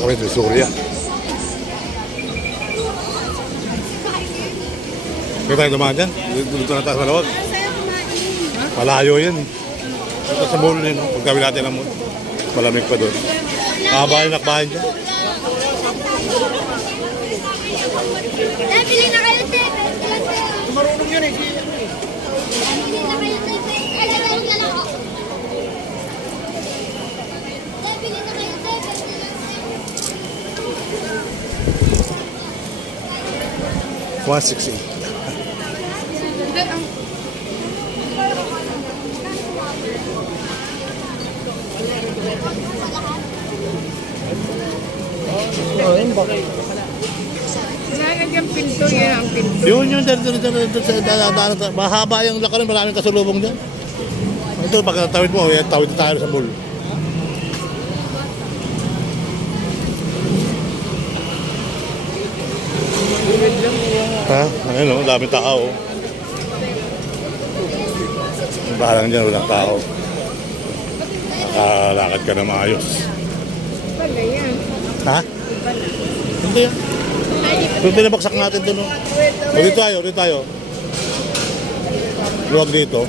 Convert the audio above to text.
kami sa Surya. Kaya tayo dumaan dyan. Dito na tayo sa malawag. Malayo yan eh. Dito sa mall eh, no? Pagkawin natin ang mall. Malamig pa doon. Kabayan nakbahan dyan. Bili na kayo, te. Marunong yun eh. Bili na kayo, te. Alalaw na lang ako. Bili na kayo, te. 168. Oh, yun ba? Saan yung pinto yan ang pinto? Yun mahaba yung lakaran, maraming kasulubong dyan. Ito, pag tawid mo, tawid tayo sa mall. Ha? Ayun o, daming tao. Bahalang dyan, walang tao. Nakalakad ka na maayos. Pala yan. Ha? Hindi yan. Yung pinabaksak natin doon. O, dito tayo, dito tayo. Luwag dito.